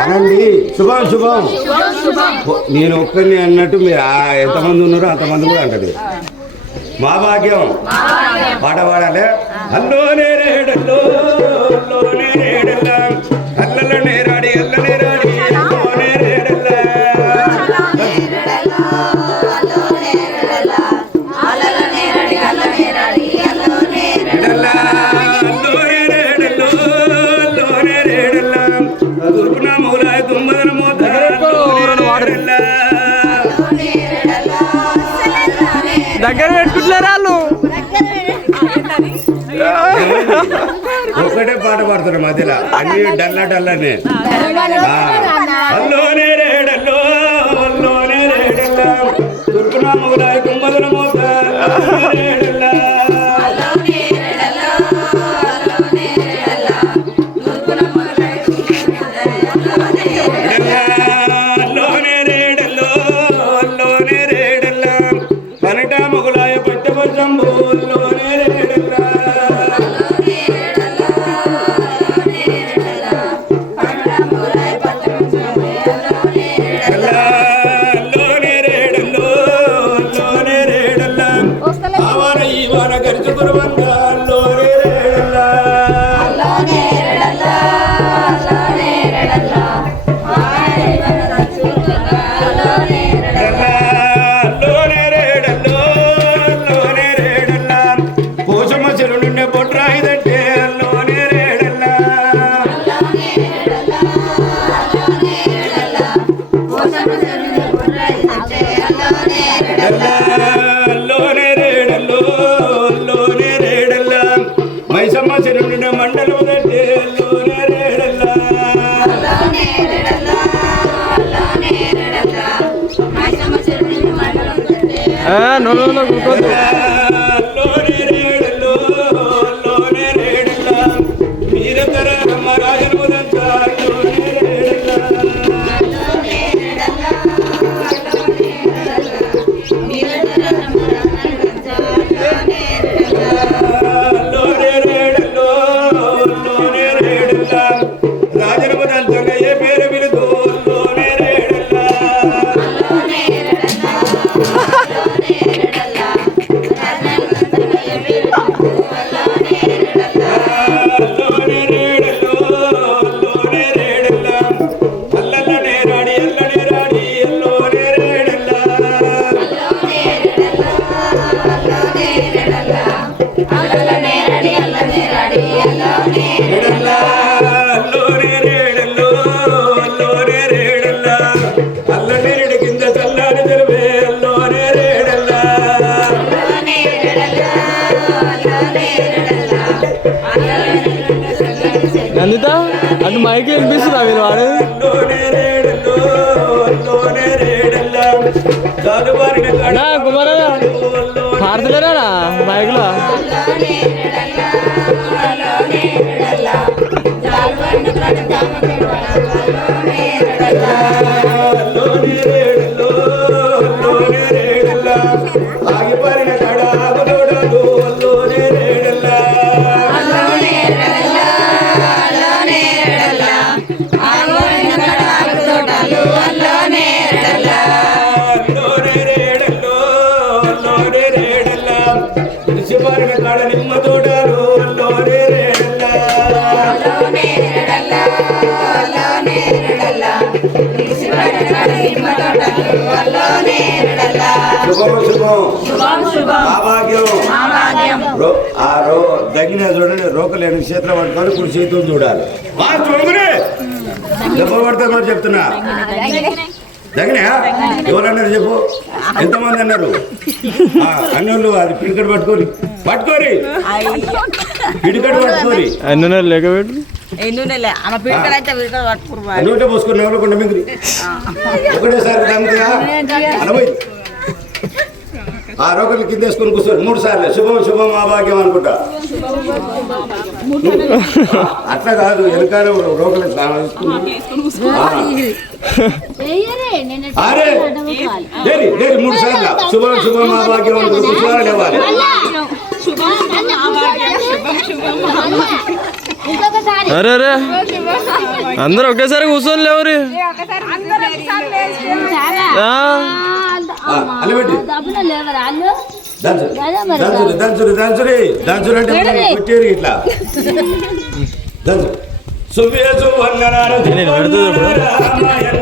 అనండి. శుభం శుభం. నేను ఒక్కరిని అన్నట్టు మీరు ఎంతమంది ఉన్నారో అంతమంది కూడా అంటది. మా భాగ్యం పాట పాడాలి. అల్లోనే రేడల్లో అల్లోనే రేడల్లా అల్లనే రాడి అల్లనే రాడి అల్లోనే రేడల్లా దగ్గర పెట్టుకుంటున్నారు వాళ్ళు. ఒకటే పాట పాడుతున్నారు మధ్యలో అన్ని డల్లా డల్లానే. అల్లోనే రేడల్లో అల్లోనే రేడల్లా దుర్గుణ మొగలాయ కుంభదన మోత రేడల్లా అల్లోనే రేడల్లో అల్లోనే రేడల్లా కనట మొగలాయ పంచవర్షంబు అల్లోనే రేడల్లా నందిత అటు మైకి వినిపిస్తుందా మీరు వాడు కుమారా పాడుతున్నారా మైక్లో దగ్గర చూడండి రోకలేని చేతిలో పట్టుకొని కుడి చేతితో చూడాలి. దెబ్బలు పడతారు మరి చెప్తున్నా. దగ్గర ఎవరన్నారు చెప్పు, ఎంతమంది అన్నారు? అన్నోళ్ళు అది పిడికట్ పట్టుకోరి పిడికట్ పట్టుకోరి నూట పోసుకొని ఎవరుకుండా మిగిలి ఒకటేసారి అనబోయి ఆ రోకలు కింద వేసుకొని కూర్చొని 3 సార్లు శుభం శుభం మా భాగ్యం అనుకుంటా. అట్లా కాదు, వెనకాల రోకలు అరే 3 సార్లు శుభం శుభం మా భాగ్యం అనుకుంటూ కూర్చోవాలి లేవాలి. అరే అరే అందరు ఒకేసారి కూర్చొని లేవరి అలబెట్టి దంచురు అంటే కొట్టేరు ఇట్లా దంచు సువేసు వన్నలారా నేను పెడుతుంది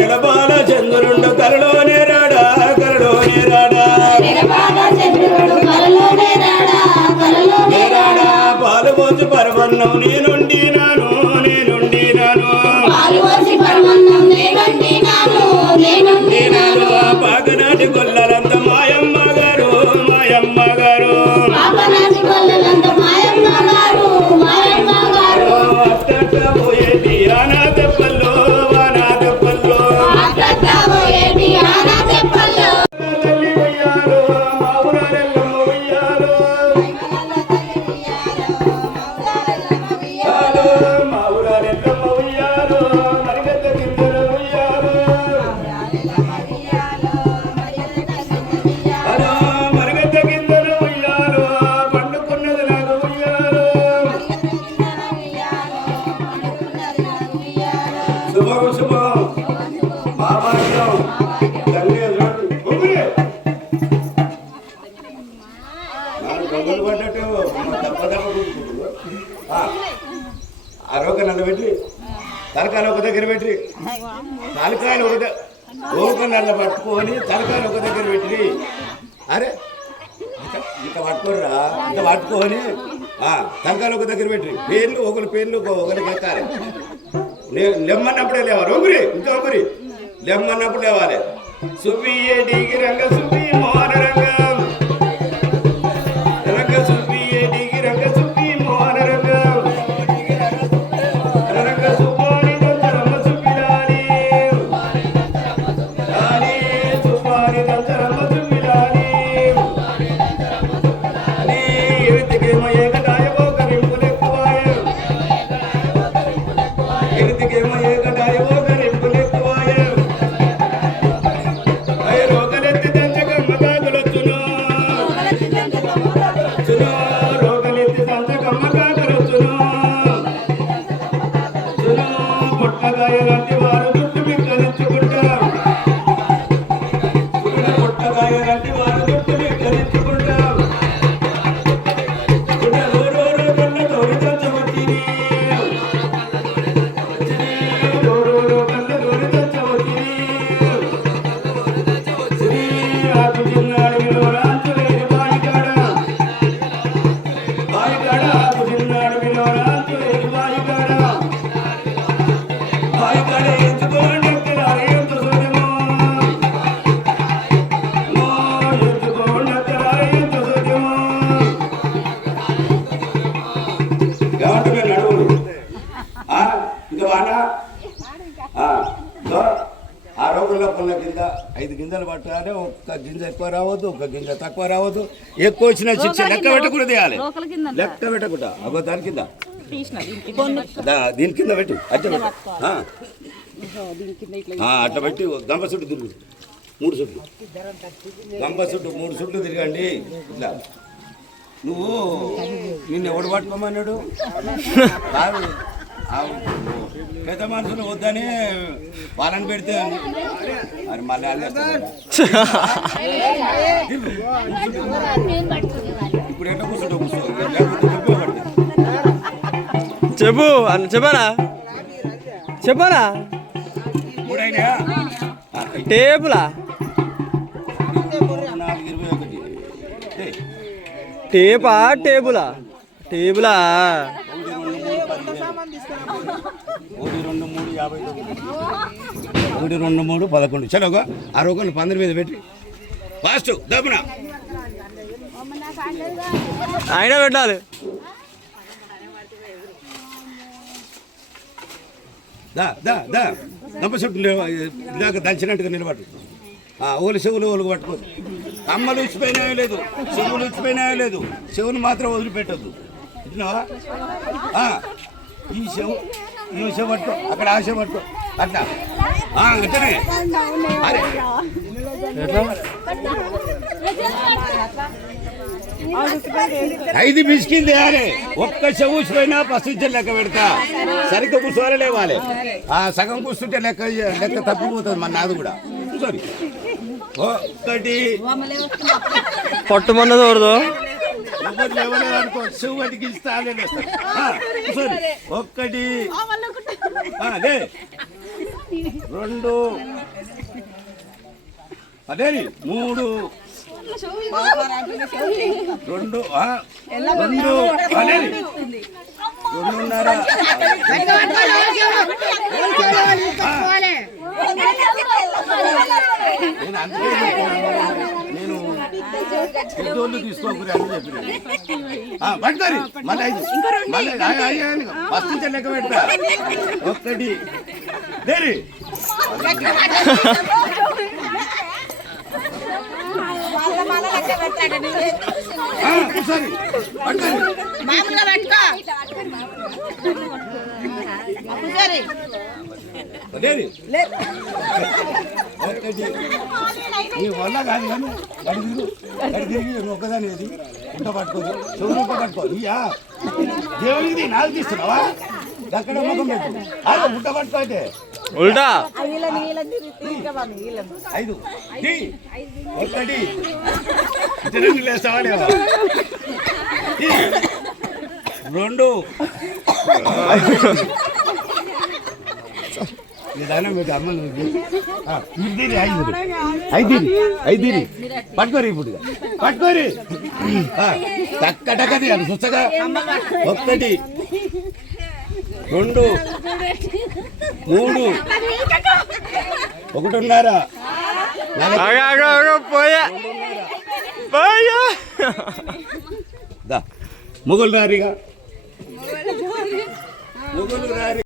నిలబాల చంద్రుండు కలలోనే రాడా కలలోనే రాడా పాలు పోసి పరమన్నం నేనుండి నాను పాకనాటి కొల్లలంత మాయమ్మ గారు పోయేటి అనాథపల్లో తల్లి ఉయ్యాలో మా ఊరాలెల్లమ్మ ఉయ్యాలో మా ఊరాలెల్లమ్మ ఉయ్యాలో మరిగద్ద గింజల ఉయ్యాలో మరిగద్ద గింజల ఉయ్యాలో పండుకున్నది నాకు ఉయ్యాలో శుభం బాబాజ్యం దొంగలు పడ్డట్టు ఆ రోగ నల్ల పెట్టి తలకాయలు ఒక దగ్గర పెట్టి తలకాయలు రోగ నల్ల పట్టుకొని తలకాయలు ఒక దగ్గర పెట్టి అరే ఇంత పట్టుకోరా ఇంత పట్టుకొని తలకాయలు ఒక దగ్గర పెట్టి పేర్లు ఒకరికి ఎక్కాలి లెమ్మన్నప్పుడే లేవాలి ఒకరి లెమ్మన్నప్పుడు లేవాలి సుబ్బియ్య డీకి రంగ సుబ్బి మోహన రంగం రంగ సుబ్బియ్య డీకి రంగ సుబ్బి మోహన రంగం రంగ సుబ్బాని దంచరమ్మ సుబ్బిలాలి లాలి సుబ్బాని దంచరమ్మ సుబ్బిలాలి నీ ఎరితికేమో ఏకటాయమో కరింపులెక్కువాయ ఎరితికేమో ఏకటాయమో కరింపులెక్కువాయ రోగలెత్తి దంచకమ్మ కాకులొచ్చును రోగలెత్తి దంచకమ్మ కాకులొచ్చును పొట్టగాయ లాంటి వారు దుట్టు మిక్కరించుకుంటారు పొట్టగాయ లాంటి వారు దుట్టు మిక్కరించుకుంటారు కళ్ళ తోడి దంచవచ్చిని కళ్ళ తోడి దంచవచ్చిని ఆకు చిన్నాడు విలోరాంతులేని బాయికాడ ఆకు చిన్నాడు విలోరాంతులేని బాయికాడ ఎంచుకోండి ఎక్కడాలి ఎంత సోదమో ఎంచుకోండి ఎక్కడాలి ఎంత సోదమో ఏమంటున్నారు నడువులు ఇంకా వానా ఆ రోగుల పళ్ళ కింద 5 గింజలు పట్టాలి ఒక్క గింజ ఎక్కువ రావద్దు ఒక్క గింజ తక్కువ రావద్దు ఎక్కువ వచ్చిన శిక్ష లెక్క పెట్టకుండా తీయాలి లెక్క పెట్టకుండా అబ్బో దాని కింద దీని కింద పెట్టు అట్లా అట్లా పెట్టి గంప చుట్టూ తిరుగు 3 చుట్లు గంప చుట్టూ 3 చుట్లు తిరగండి ఇట్లా. నువ్వు నిన్ను ఎవడు పట్టుకోమన్నాడు? కాదు పెద్ద మనుషులు వద్దని వాళ్ళని పెడితే మరి మళ్ళీ ఇప్పుడు ఎట్లా కూర్చుంటా చెప్పు చెప్పానా చెప్పానా ఇప్పుడైనా టేబులా 421 టేపా టేబులా టేబులా 1 2 3 11 చలోగా ఆ రోగం 15 మీద పెట్టి ఫాస్ట్ దబ్బున ఆయన పెట్టాలి. దంప చుట్టూ ఇలాగ దంచినట్టుగా నిలబడు. ఓలు చెవులు ఓలుగు పట్టుకో. అమ్మలు ఇచ్చిపోయినాయో లేదు, చెవులు ఇచ్చిపోయినాయో లేదు, చెవులు మాత్రం వదిలిపెట్టద్దు. ఇచ్చినావా? ఈ చెవు పట్టుకో, అక్కడ ఆ చెవు పట్టుకో అట్లా అట్లనే. అరే ఐదు బిస్కింది అరే ఒక్క చెవు పోయినా పసుచే లెక్క పెడతా. సరిగ్గా కూర్చోవాలి లేవాలి. సగం కూర్చుంటే లెక్క తప్పిపోతుంది మన నాది కూడా. కూర్చోని ఒక్కటి పట్టుమన్న చూడదు అనుకో చెవు వాటికి ఇస్తా. కూర్చోని ఒక్కటి 2 అదే 3 2 అనేది 2:30 నేను పెద్దోళ్ళు తీసుకోకూరి అని చెప్పిన పట్టుకోరి మళ్ళీ 5 మళ్ళీ ఫస్ట్ నుంచి లెక్క పెడతా. 1 దేరి నీ వల్ల కాదు కానీ గడి తిరిగి నువ్వు ఒక్కదాని ఇంట పట్టుకోదు చెవులు ఇంట పట్టుకో. ఇయ్యా దేవుడికి నాకు తీస్తున్నావా? అక్కడ ముఖం పెట్టు. అరే గుట్ట పట్టుకో అంటే ఉల్టా 5 1 ఇతరులు లేస్తావా లేవా? 2 విధానం మీకు అమ్మలు ఇది 5 పట్టుకోరి. ఇప్పుడు పట్టుకోరి టక్కటక్కది అది సుచ్చగా. 1 2 3 1:30 పోయా మొగలు రారిగా మొగలు రారి.